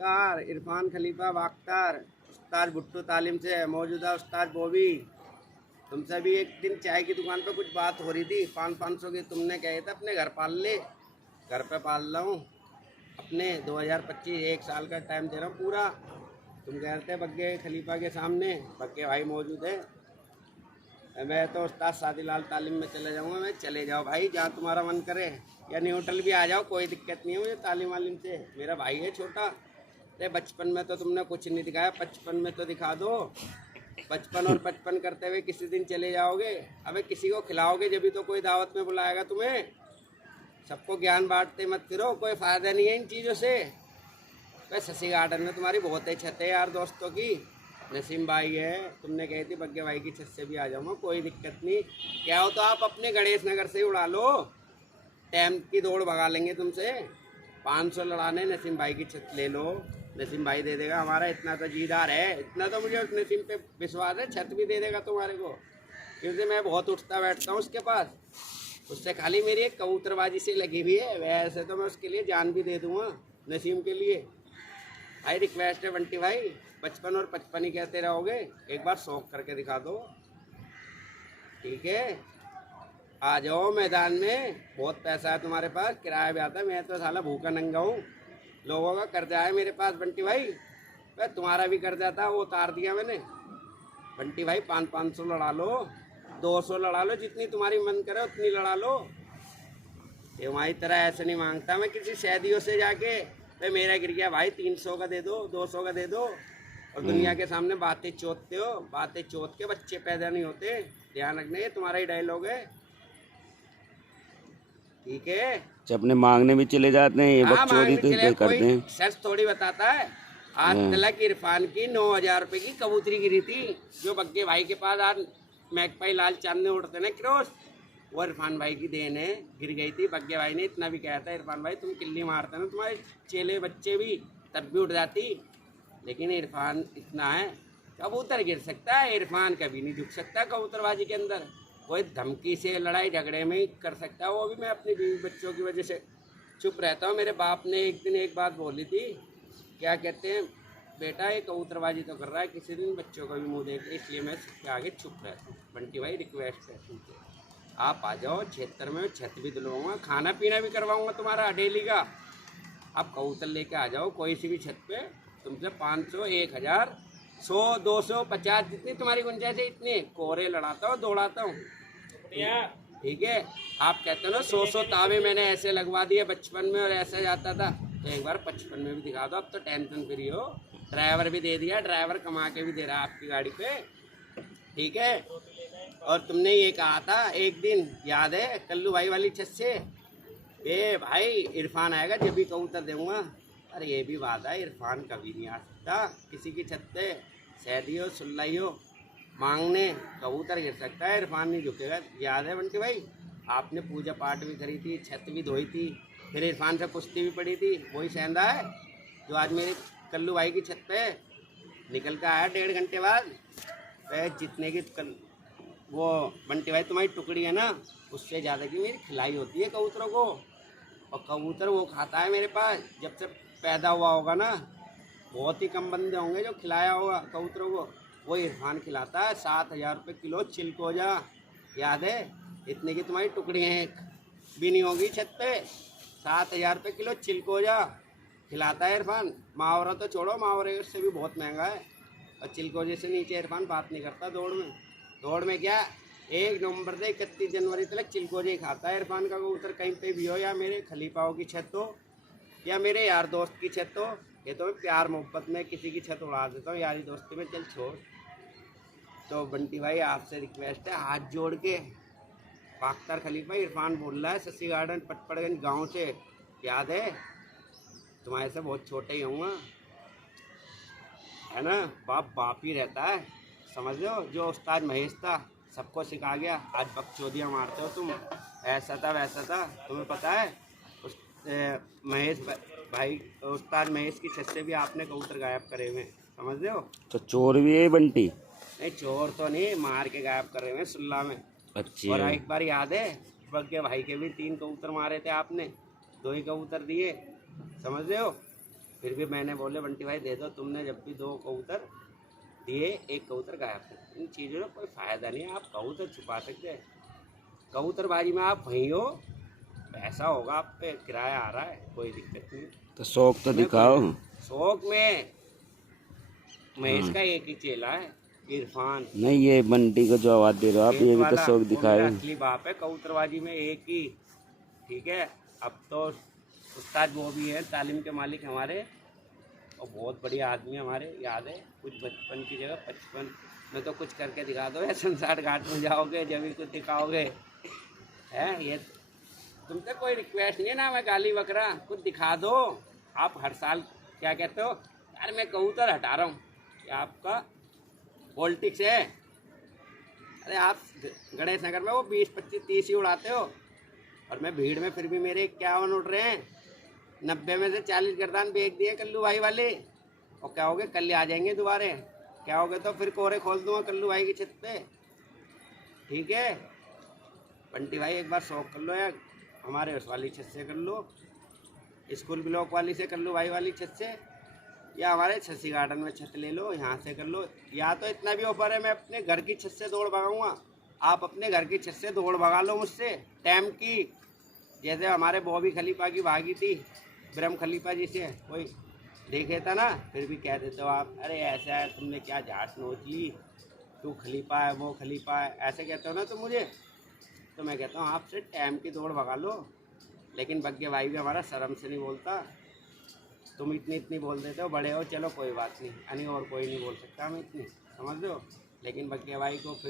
नमस्कार। इरफान खलीफा बाख्तर, उस्ताद भुट्टो तालीम से मौजूदा उस्ताद बॉबी। तुमसे भी एक दिन चाय की दुकान पे कुछ बात हो रही थी। 500 की तुमने कहे थे अपने घर पाल ले। घर पे पाल रहा हूँ अपने 2025 1 साल का टाइम दे रहा हूँ पूरा। तुम कह रहे थे बग्गे खलीफा के सामने, बग्गे भाई मौजूद है। मैं तो उस्ताद सादी लाल तालीम में चले जाऊँगा। मैं चले जाओ भाई जहाँ तुम्हारा मन करे, या न्यूट्रल भी आ जाओ, कोई दिक्कत नहीं है मुझे तालीम वालीम से। मेरा भाई है छोटा। अरे बचपन में तो तुमने कुछ नहीं दिखाया, 55 में तो दिखा दो। 55 और 55 करते हुए किसी दिन चले जाओगे। अबे किसी को खिलाओगे जब भी तो कोई दावत में बुलाएगा तुम्हें। सबको ज्ञान बांटते मत फिरो, कोई फ़ायदा नहीं है इन चीज़ों से। तो शशि गार्डन में तुम्हारी बहुत ही छत है यार दोस्तों की। नसीम भाई है, तुमने कही थी बग्गे भाई की छत से भी आ जाऊँगा, कोई दिक्कत नहीं। क्या हो तो आप अपने गणेश नगर से ही उड़ा लो, टाइम की दौड़ भगा लेंगे तुमसे। 500 लड़ाने, नसीम भाई की छत ले लो, नसीम भाई दे देगा। हमारा इतना तो जीदार है, इतना तो मुझे उस नसीम पे विश्वास है, छत भी दे देगा तुम्हारे को, क्योंकि मैं बहुत उठता बैठता हूँ उसके पास। उससे खाली मेरी एक कबूतरबाजी से लगी हुई है, वैसे तो मैं उसके लिए जान भी दे दूँगा नसीम के लिए। भाई रिक्वेस्ट है बंटी भाई, 55 और 55 ही कहते रहोगे, एक बार शौक करके दिखा दो, ठीक है? आ जाओ मैदान में, बहुत पैसा है तुम्हारे पास, किराया भी आता है। मैं तो साला भूखा नंगा हूँ, लोगों का कर्जा है मेरे पास बंटी भाई। वह तुम्हारा भी कर्जा था, वो उतार दिया मैंने। बंटी भाई 500 लड़ा लो, 200 लड़ा लो, जितनी तुम्हारी मन करे उतनी लड़ा लो। तुम्हारी तरह ऐसे नहीं मांगता मैं किसी शहदियों से जाके भाई मेरा गिर गया भाई 300 का दे दो, 200 का दे दो, और दुनिया के सामने बातें चोतते हो। बातें चोत के बच्चे पैदा नहीं होते, ध्यान रखना, ये तुम्हारा ही डायलॉग है, ठीक है? अपने मांगने भी चले जाते हैं, ये हाँ बकचोदी मांगने तो चले, करते कोई हैं। सच थोड़ी बताता है। आज तलक इरफान की 9,000 रुपये की कबूतरी गिरी थी, जो बग्गे भाई के पास आज मैकपाई लाल चांद ने उड़ते ना क्रॉस, वो इरफान भाई की देन है, गिर गई थी। बग्गे भाई ने इतना भी कहा था, इरफान भाई तुम किल्ली मारते ना, तुम्हारे चेले बच्चे भी तब भी उड़ जाती, लेकिन इरफान इतना है, कबूतर गिर सकता है, इरफान कभी नहीं झुक सकता कबूतरबाजी के अंदर। कोई धमकी से लड़ाई झगड़े में ही कर सकता है, वो भी मैं अपनी बीवी बच्चों की वजह से चुप रहता हूँ। मेरे बाप ने एक दिन एक बात बोली थी, क्या कहते हैं, बेटा ये कबूतरबाजी तो कर रहा है, किसी दिन बच्चों का भी मुँह देख, इसलिए मैं सबके आगे चुप रहता हूँ। बंटी भाई रिक्वेस्ट है तुमसे, आप आ जाओ क्षेत्र में, छत भी दिलवाऊंगा, खाना पीना भी करवाऊंगा तुम्हारा डेली का। आप कबूतर लेके आ जाओ कोई सी भी छत पे, तुमसे 500, 1000, 100, 200, 50 जितनी तुम्हारी गुंजाइश है इतनी कोरे लड़ाता हूँ, दौड़ाता हूँ, ठीक है? आप कहते हो ना 100 तावे मैंने ऐसे लगवा दिए बचपन में और ऐसे जाता था, तो एक बार 55 में भी दिखा दो। अब तो टेंशन फ्री हो, ड्राइवर भी दे दिया, ड्राइवर कमा के भी दे रहा है आपकी गाड़ी पे, ठीक है? और तुमने ये कहा था एक दिन, याद है, कल्लू भाई वाली छत से, ए भाई इरफान आएगा जब भी कबूतर दूंगा। अरे ये भी बात है, इरफान कभी नहीं आ सकता किसी की छत पे, सैदी हो सुल्लाई हो मांगने, कबूतर गिर सकता है, इरफान नहीं झुकेगा। याद है बंटी भाई, आपने पूजा पाठ भी करी थी, छत भी धोई थी, फिर इरफान से कुश्ती भी पड़ी थी, वही सेंधा है जो आज मेरे कल्लू भाई की छत पे निकल कर आया 1.5 घंटे बाद। जितने की वो बंटी भाई तुम्हारी टुकड़ी है ना, उससे ज़्यादा की मेरी खिलाई होती है कबूतरों को, और कबूतर वो खाता है मेरे पास जब से पैदा हुआ होगा ना। बहुत ही कम बंदे होंगे जो खिलाया होगा कबूतरों को, वो इरफान खिलाता है। 7,000 रुपये किलो चिलकोजा, याद है? इतने की तुम्हारी टुकड़ी है, एक भी नहीं होगी छत पे। 7,000 रुपये किलो चिलकोजा खिलाता है इरफान। मावरा तो छोड़ो, मावरे से भी बहुत महंगा है, और चिलकोजे से नीचे इरफान बात नहीं करता दौड़ में। दौड़ में क्या, 1 नवंबर से 31 जनवरी तक चिलकोजे ही खाता है इरफान का कबूतर, कहीं पे भी हो, या मेरे खलीफाओं की छत हो या मेरे यार दोस्त की छत हो। ये तो मैं प्यार मोहब्बत में किसी की छत उड़ा देता हूँ यारी दोस्ती में, चल छोड़। तो बंटी भाई आपसे रिक्वेस्ट है हाथ जोड़ के, बाख्तर खलीफा इरफान बोल रहा है शशि गार्डन पटपड़गंज गांव से, याद है? तुम्हारे से बहुत छोटे ही होऊंगा, है ना? बाप बाप ही रहता है, समझ लो। जो उस्ताद महेश था सबको सिखा गया, आज बकचोदियाँ मारते हो तुम, ऐसा था वैसा था, तुम्हें पता है? उस महेश भाई, उस्ताद महेश की छत से भी आपने कबूतर गायब करे हुए हैं, समझ रहे हो? तो चोर भी है बंटी? नहीं चोर तो नहीं, मार के गायब करे हुए हैं सुल्ला में। अच्छा। और एक बार याद है, बग्गे भाई के भी 3 कबूतर मारे थे आपने, 2 ही कबूतर दिए, समझ रहे हो? फिर भी मैंने बोले बंटी भाई दे दो, तुमने जब भी 2 कबूतर दिए, 1 कबूतर गायब थे। इन चीज़ों का कोई फ़ायदा नहीं है, आप कबूतर छुपा सकते हैं। कबूतरबाजी में आप वहीं हो, पैसा होगा आप पे, किराया आ रहा है, कोई दिक्कत नहीं। तो शौक तो मैं दिखाओ। शौक में महेश का एक ही चेला है, इरफान। नहीं, ये बंटी को जो आवाज दे रहे हो आप, ये भी तो शौक वो मेरा दिखाए। असली बाप है कबूतरबाजी में, एक ही। ठीक है, अब तो उस्ताद वो भी है, तालीम के मालिक हमारे, और बहुत बढ़िया आदमी हमारे। याद है कुछ बचपन की जगह 55 में तो कुछ करके दिखा दो, या शमशान घाट में जाओगे जब भी कुछ दिखाओगे। है ये तुमसे कोई रिक्वेस्ट नहीं है ना, मैं गाली बकरा, कुछ दिखा दो। आप हर साल क्या कहते हो, यार मैं कबूतर हटा रहा हूँ, क्या आपका पॉलिटिक्स है? अरे आप गणेश नगर में वो 20, 25, 30 ही उड़ाते हो, और मैं भीड़ में फिर भी मेरे 51 उड़ रहे हैं। 90 में से 40 गर्दान बेच दिए कल्लू भाई वाले। और क्या होगे, कल आ जाएंगे दोबारे, क्या होगे तो फिर कोरे खोल दूंगा कल्लू भाई की छत पे। ठीक है बंटी भाई, एक बार शौक कर लो यार, हमारे उस वाली छत से कर लो, स्कूल ब्लॉक वाली से, कल्लू भाई वाली छत से, या हमारे छस्सी गार्डन में छत ले लो, यहाँ से कर लो। या तो इतना भी ऑफर है, मैं अपने घर की छत से दौड़ भगाऊंगा, आप अपने घर की छत से दौड़ भगा लो मुझसे टाइम की। जैसे हमारे बॉबी खलीफा की भागी थी ब्रह्म खलीफा जी से, कोई देखे था ना, फिर भी कह देते हो आप, अरे ऐसा है, तुमने क्या झाट नोच ली, तू खलीफा है, वो खलीफा है, ऐसे कहते हो ना तो मुझे। तो मैं कहता हूँ आपसे टाइम की दौड़ भगा लो। लेकिन बग्गे भाई भी हमारा शर्म से नहीं बोलता, तुम इतनी बोल देते हो, बड़े हो, चलो कोई बात नहीं, और कोई नहीं बोल सकता, हम इतनी समझ लो। लेकिन बग्गे भाई को फिर